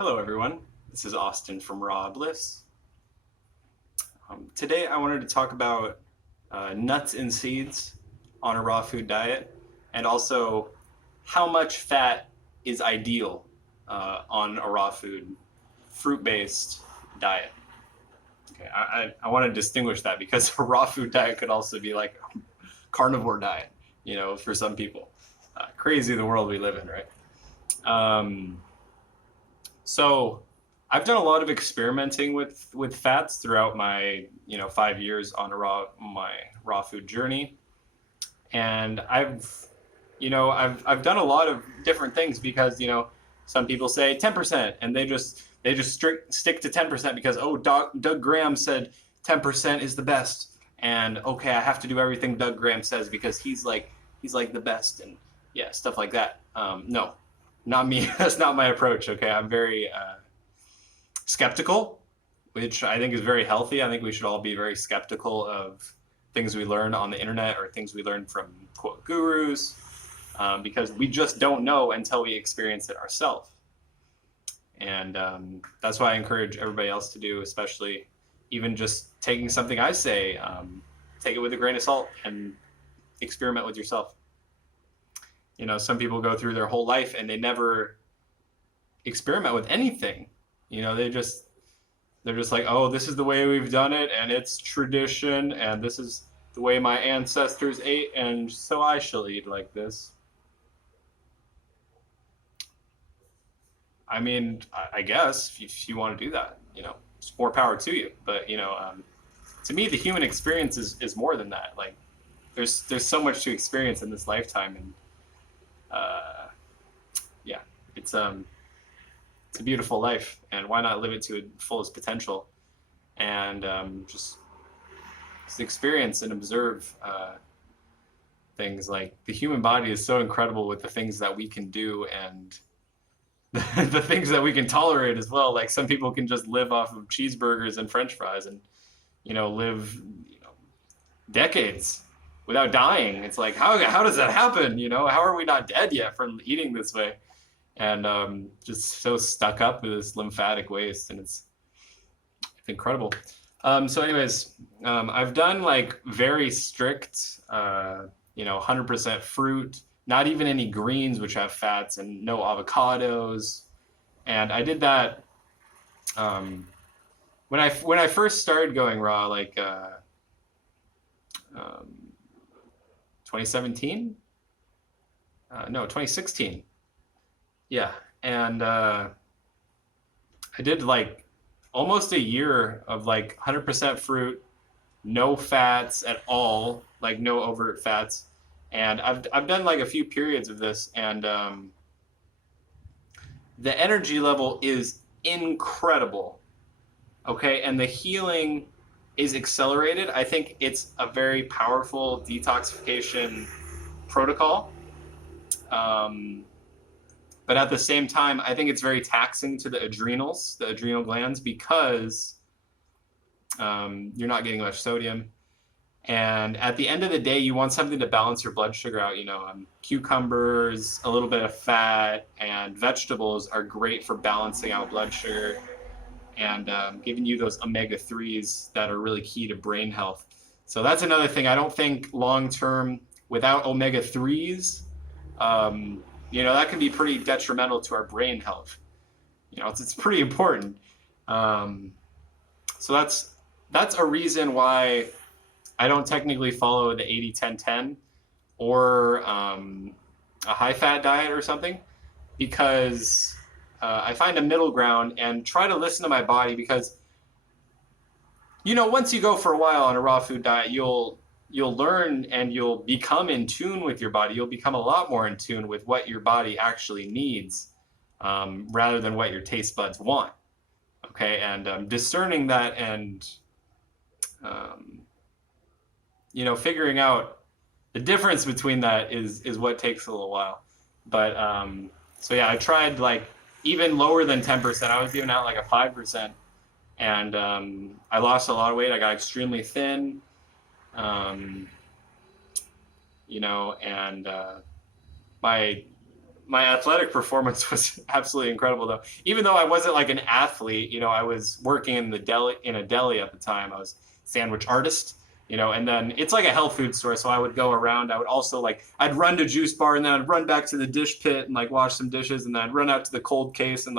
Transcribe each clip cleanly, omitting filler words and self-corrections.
Hello everyone, this is Austin from Raw Bliss. Today I wanted to talk about nuts and seeds on a raw food diet, and also how much fat is ideal on a raw food, fruit-based diet. Okay, I want to distinguish that because a raw food diet could also be like a carnivore diet, for some people. Crazy the world we live in, right? Um, So I've done a lot of experimenting with fats throughout my 5 years on my raw food journey, and I've done a lot of different things because some people say 10% and they just stick to 10% because Doug Graham said 10% is the best, and okay, I have to do everything Doug Graham says because he's like the best, and yeah, stuff like that. No, not me. That's not my approach. Okay, I'm very skeptical, which I think is very healthy. I think we should all be very skeptical of things we learn on the internet or things we learn from quote gurus, because we just don't know until we experience it ourselves. And that's why I encourage everybody else to do, especially even just taking something I say, take it with a grain of salt and experiment with yourself. Some people go through their whole life and they never experiment with anything. They're just like, oh, this is the way we've done it, and it's tradition, and this is the way my ancestors ate, and so I shall eat like this. I mean, I guess if you want to do that, it's more power to you. But to me, the human experience is more than that. Like, there's so much to experience in this lifetime, and yeah, it's a beautiful life, and why not live it to its fullest potential, and just experience and observe things. Like, the human body is so incredible with the things that we can do, and the things that we can tolerate as well. Like, some people can just live off of cheeseburgers and French fries, and live decades without dying. It's like, how does that happen? How are we not dead yet from eating this way? And just so stuck up with this lymphatic waste, and it's incredible. So anyways, I've done like very strict 100% fruit, not even any greens which have fats, and no avocados. And I did that when I first started going raw, like um, 2017, no, 2016. Yeah, and I did like almost a year of like 100% fruit, no fats at all, like no overt fats. And I've done like a few periods of this, and the energy level is incredible. Okay, and the healing is accelerated. I think it's a very powerful detoxification protocol. Um, but at the same time, I think it's very taxing to the adrenal glands, because you're not getting much sodium. And at the end of the day, you want something to balance your blood sugar out. Cucumbers, a little bit of fat, and vegetables are great for balancing out blood sugar and giving you those omega-3s that are really key to brain health. So that's another thing. I don't think long-term, without omega-3s, that can be pretty detrimental to our brain health. It's pretty important. So that's a reason why I don't technically follow the 80-10-10 or a high-fat diet or something, because I find a middle ground and try to listen to my body. Because once you go for a while on a raw food diet, you'll learn and you'll become in tune with your body. You'll become a lot more in tune with what your body actually needs, rather than what your taste buds want. Okay, and discerning that, and figuring out the difference between that is what takes a little while. But so yeah, I tried like even lower than 10%. I was even at like a 5%, and I lost a lot of weight. I got extremely thin. And my my athletic performance was absolutely incredible though. Even though I wasn't like an athlete, I was working in a deli at the time. I was sandwich artist, and then it's like a health food store. So I would go around. I would also I'd run to juice bar and then I'd run back to the dish pit and wash some dishes, and then I'd run out to the cold case and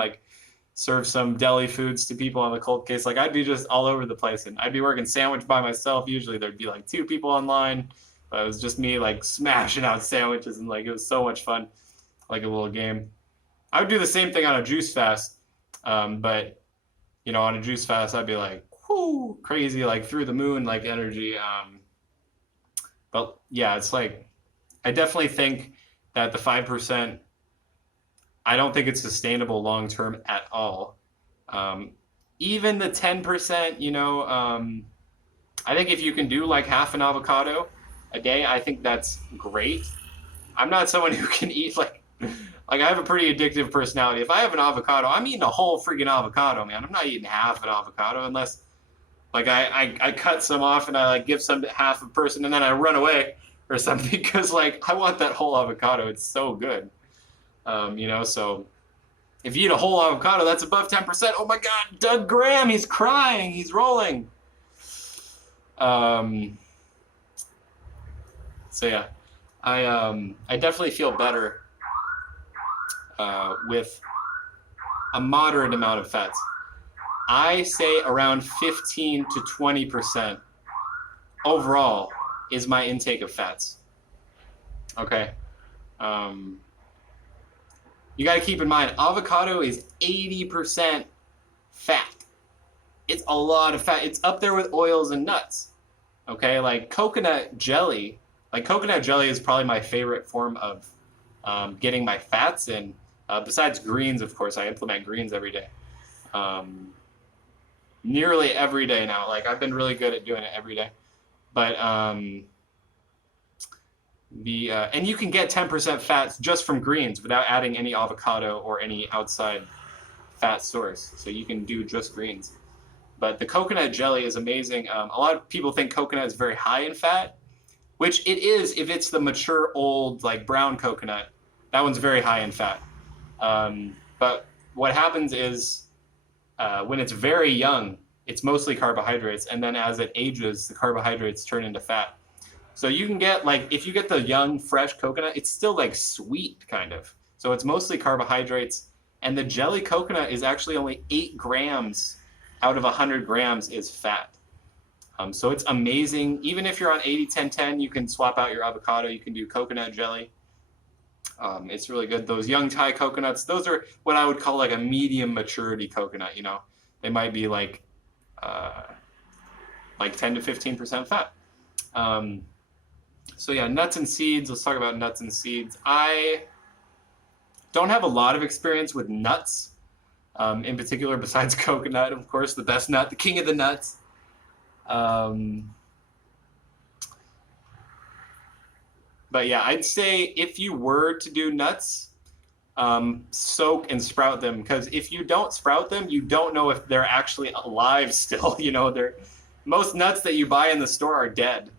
serve some deli foods to people on the cold case. I'd be just all over the place, and I'd be working sandwich by myself. Usually there'd be 2 people online, but it was just me smashing out sandwiches, and it was so much fun, like a little game. I would do the same thing on a juice fast, but on a juice fast I'd be whoo, crazy, through the moon, energy. But yeah, it's I definitely think that the 5%, I don't think it's sustainable long term at all. Even the 10%, I think if you can do half an avocado a day, I think that's great. I'm not someone who can eat I have a pretty addictive personality. If I have an avocado, I'm eating a whole freaking avocado, man. I'm not eating half an avocado unless I cut some off and I give some to half a person and then I run away or something, because I want that whole avocado. It's so good. So if you eat a whole avocado, that's above 10%. Oh my God, Doug Graham, he's crying, he's rolling. So yeah, I definitely feel better with a moderate amount of fats. I say around 15 to 20% overall is my intake of fats. Okay. You got to keep in mind, avocado is 80% fat. It's a lot of fat. It's up there with oils and nuts. Okay, coconut jelly. Coconut jelly is probably my favorite form of getting my fats in. Besides greens, of course, I implement greens every day. Nearly every day now. I've been really good at doing it every day. But and you can get 10% fats just from greens without adding any avocado or any outside fat source. So you can do just greens. But the coconut jelly is amazing. A lot of people think coconut is very high in fat, which it is if it's the mature, old, brown coconut. That one's very high in fat. But what happens is when it's very young, it's mostly carbohydrates. And then as it ages, the carbohydrates turn into fat. So you can get, if you get the young, fresh coconut, it's still, sweet, kind of. So it's mostly carbohydrates. And the jelly coconut is actually only 8 grams out of 100 grams is fat. So it's amazing. Even if you're on 80-10-10, you can swap out your avocado. You can do coconut jelly. It's really good. Those young Thai coconuts, those are what I would call a medium maturity coconut, They might be 10 to 15% fat. So yeah, nuts and seeds. Let's talk about nuts and seeds. I don't have a lot of experience with nuts, in particular, besides coconut, of course, the best nut, the king of the nuts. But yeah, I'd say if you were to do nuts, soak and sprout them, because if you don't sprout them, you don't know if they're actually alive still. Most nuts that you buy in the store are dead.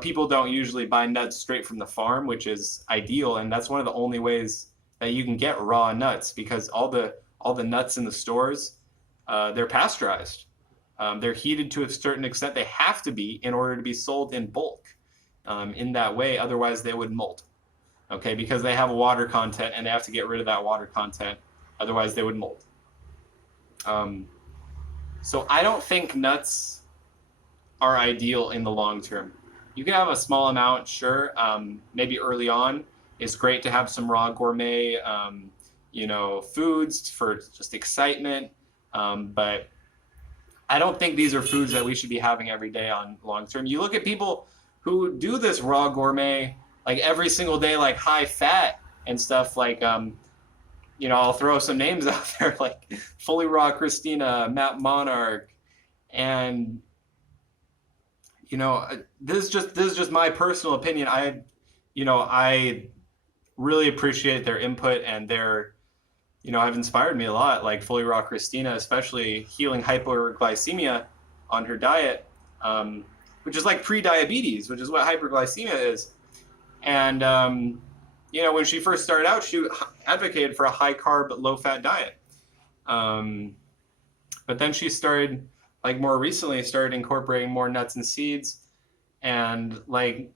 People don't usually buy nuts straight from the farm, which is ideal, and that's one of the only ways that you can get raw nuts, because all the nuts in the stores, they're pasteurized. They're heated to a certain extent. They have to be in order to be sold in bulk. In that way, otherwise they would mold. Okay, because they have a water content and they have to get rid of that water content, otherwise they would mold. So I don't think nuts are ideal in the long term. You can have a small amount, sure. Maybe early on, it's great to have some raw gourmet, foods for just excitement. But I don't think these are foods that we should be having every day on long term. You look at people who do this raw gourmet every single day, high fat and stuff, I'll throw some names out there Fully Raw Christina, Matt Monarch, and this is just my personal opinion. I really appreciate their input, and their have inspired me a lot, Fully Raw Christina, especially healing hyperglycemia on her diet, which is pre-diabetes, which is what hyperglycemia is. And when she first started out, she advocated for a high carb, low fat diet. But then she started, like more recently, started incorporating more nuts and seeds. And like,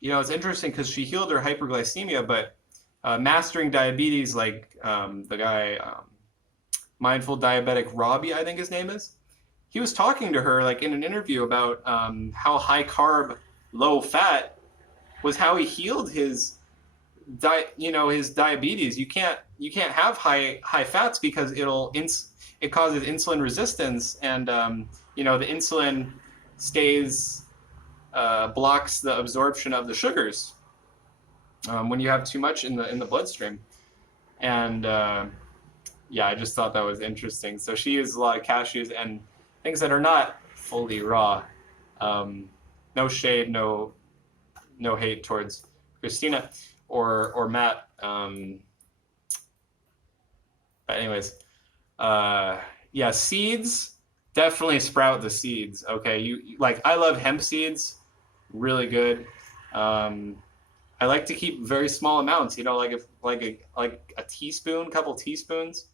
it's interesting because she healed her hyperglycemia, but mastering diabetes, like the guy, Mindful Diabetic Robbie, I think his name is, he was talking to her like in an interview about how high carb, low fat was how he healed his his diabetes. You can't have high fats because it causes insulin resistance, and the insulin blocks the absorption of the sugars when you have too much in the bloodstream. And I just thought that was interesting. So she uses a lot of cashews and things that are not fully raw. No shade, no hate towards Christina or Matt. But anyways, seeds, definitely sprout the seeds. Okay, I love hemp seeds, really good. I like to keep very small amounts, like a teaspoon, couple teaspoons.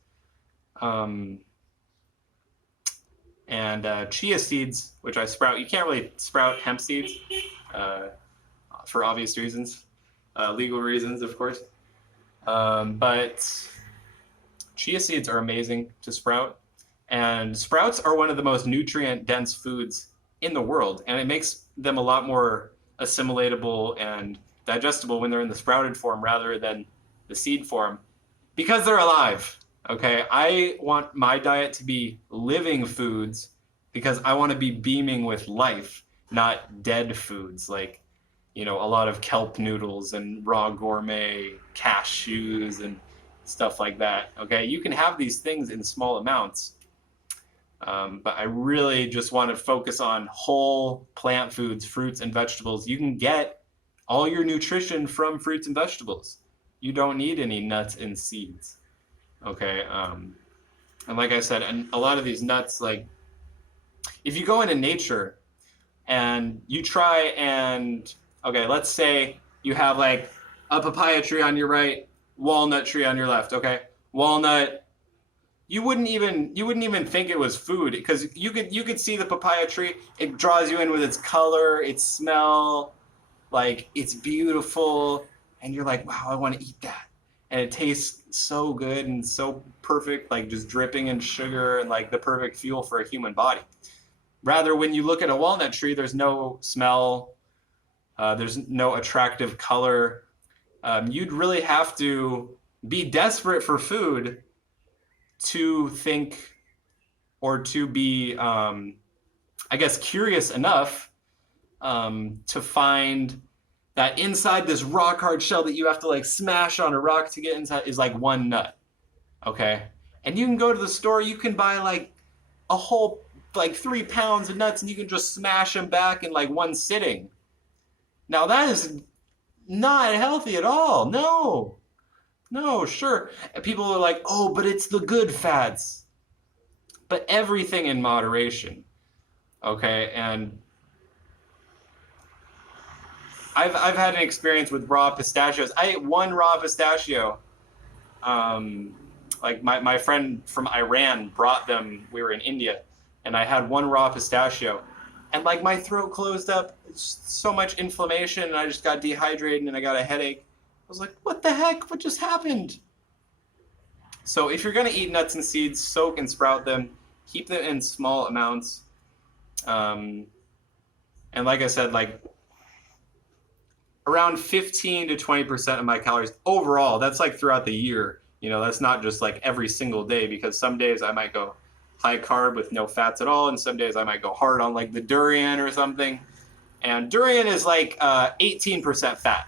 And chia seeds, which I sprout. You can't really sprout hemp seeds for obvious reasons, legal reasons, of course. But chia seeds are amazing to sprout. And sprouts are one of the most nutrient-dense foods in the world. And it makes them a lot more assimilatable and digestible when they're in the sprouted form rather than the seed form, because they're alive. Okay, I want my diet to be living foods because I want to be beaming with life, not dead foods like, a lot of kelp noodles and raw gourmet cashews and stuff like that. Okay, you can have these things in small amounts, but I really just want to focus on whole plant foods, fruits and vegetables. You can get all your nutrition from fruits and vegetables. You don't need any nuts and seeds. Okay, and like I said, and a lot of these nuts, like if you go into nature and you try and, okay, let's say you have like a papaya tree on your right, walnut tree on your left. Okay, walnut, you wouldn't even think it was food, because you could see the papaya tree. It draws you in with its color, its smell, like it's beautiful, and you're like, wow, I want to eat that. And it tastes so good and so perfect, like just dripping in sugar and like the perfect fuel for a human body. Rather, when you look at a walnut tree, there's no smell, there's no attractive color. You'd really have to be desperate for food to think, or to be, curious enough to find that inside this rock hard shell that you have to like smash on a rock to get inside is like one nut. Okay, and you can go to the store, you can buy like a whole like 3 pounds of nuts, and you can just smash them back in like one sitting. Now that is not healthy at all. No, sure. And people are like, oh, but it's the good fats. But everything in moderation. Okay, and I've had an experience with raw pistachios. I ate one raw pistachio. Like my friend from Iran brought them. We were in India, and I had one raw pistachio, and like my throat closed up. So much inflammation, and I just got dehydrated, and I got a headache. I was like, what the heck? What just happened? So if you're gonna eat nuts and seeds, soak and sprout them. Keep them in small amounts. And like I said, like around 15 to 20% of my calories overall. That's like throughout the year. That's not just like every single day, because some days I might go high carb with no fats at all, and some days I might go hard on like the durian or something. And durian is like 18% fat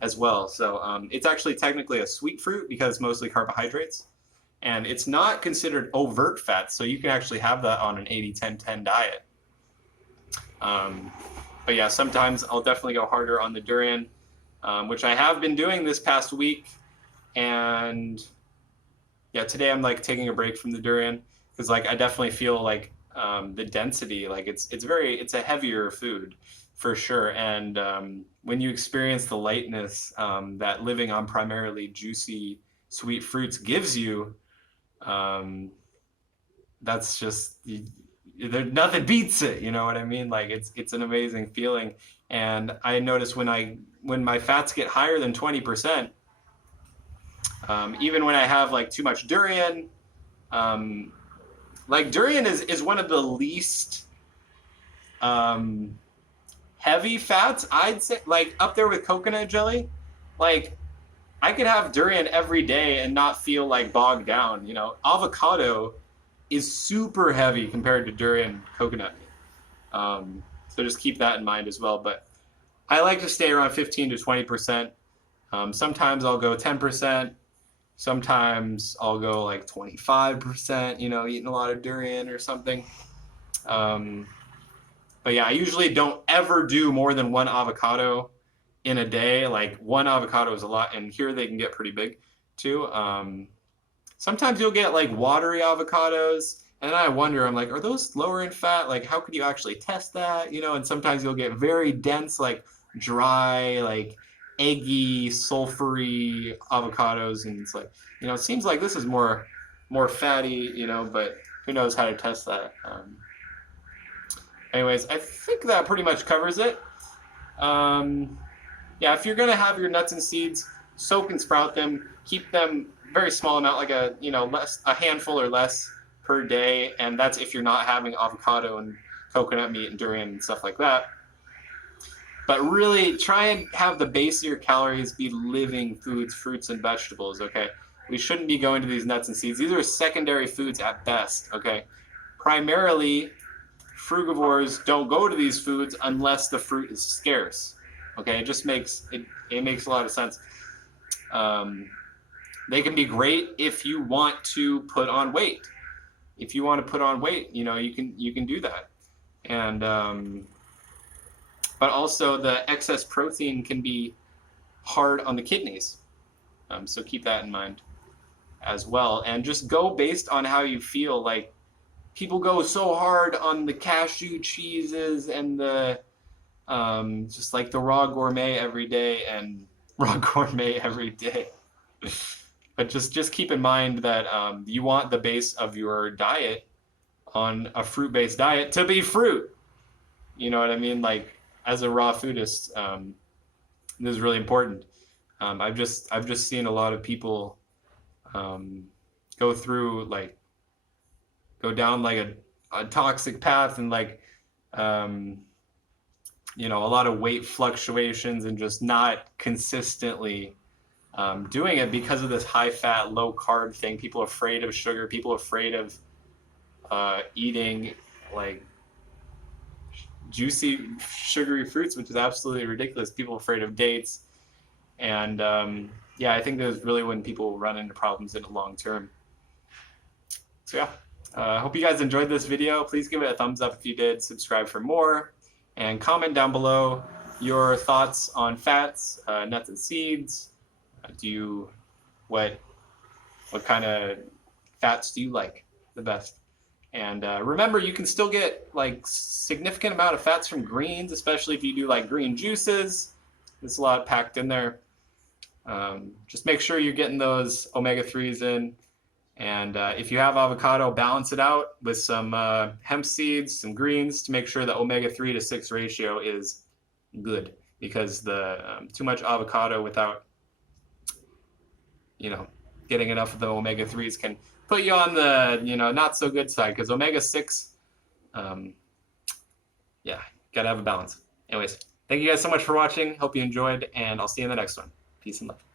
as well. So it's actually technically a sweet fruit because it's mostly carbohydrates. And it's not considered overt fat, so you can actually have that on an 80-10-10 diet. But yeah, sometimes I'll definitely go harder on the durian, which I have been doing this past week. And yeah, today I'm like taking a break from the durian because like I definitely feel like the density, like it's a heavier food. for sure. And when you experience the lightness that living on primarily juicy, sweet fruits gives you, that's just nothing beats it. You know what I mean? Like it's an amazing feeling. And I notice when my fats get higher than 20%, even when I have like too much durian, like durian is one of the least heavy fats, I'd say, like up there with coconut jelly. Like I could have durian every day and not feel like bogged down. You know, avocado is super heavy compared to durian coconut. So just keep that in mind as well. But I like to stay around 15 to 20%. Sometimes I'll go 10%. Sometimes I'll go like 25%, you know, eating a lot of durian or something. But yeah, I usually don't ever do more than one avocado in a day. Like one avocado is a lot, and here they can get pretty big too. Sometimes you'll get like watery avocados, and I wonder, I'm like, are those lower in fat? Like, how could you actually test that? You know, and sometimes you'll get very dense, like dry, like eggy, sulfury avocados, and it's like, you know, it seems like this is more fatty, you know, but who knows how to test that. Anyways, I think that pretty much covers it. Yeah, if you're gonna have your nuts and seeds, soak and sprout them. Keep them very small amount, like a handful or less per day, and that's if you're not having avocado and coconut meat and durian and stuff like that. But really try and have the base of your calories be living foods, fruits and vegetables, okay? We shouldn't be going to these nuts and seeds. These are secondary foods at best, okay? Primarily, frugivores don't go to these foods unless the fruit is scarce, okay? It just makes it makes a lot of sense. They can be great if you want to put on weight. If you want to put on weight, you know, you can do that. And but also the excess protein can be hard on the kidneys. So keep that in mind as well. And just go based on how you feel. Like people go so hard on the cashew cheeses and the just like the raw gourmet every day and raw gourmet every day. But just keep in mind that you want the base of your diet on a fruit-based diet to be fruit. You know what I mean? Like as a raw foodist, this is really important. I've just seen a lot of people go down like a toxic path and like you know, a lot of weight fluctuations and just not consistently doing it because of this high fat, low carb thing. People are afraid of sugar. People are afraid of eating like juicy, sugary fruits, which is absolutely ridiculous. People are afraid of dates. And yeah, I think that's really when people run into problems in the long term. So yeah, I hope you guys enjoyed this video. Please give it a thumbs up if you did. Subscribe for more. And comment down below your thoughts on fats, nuts and seeds. What kind of fats do you like the best? And remember, you can still get like significant amount of fats from greens, especially if you do like green juices. There's a lot packed in there. Just make sure you're getting those omega-3s in. And if you have avocado, balance it out with some hemp seeds, some greens to make sure the omega-3 to 6 ratio is good. Because the too much avocado without, you know, getting enough of the omega-3s can put you on the, you know, not so good side. Because omega-6, yeah, gotta have a balance. Anyways, thank you guys so much for watching. Hope you enjoyed, and I'll see you in the next one. Peace and love.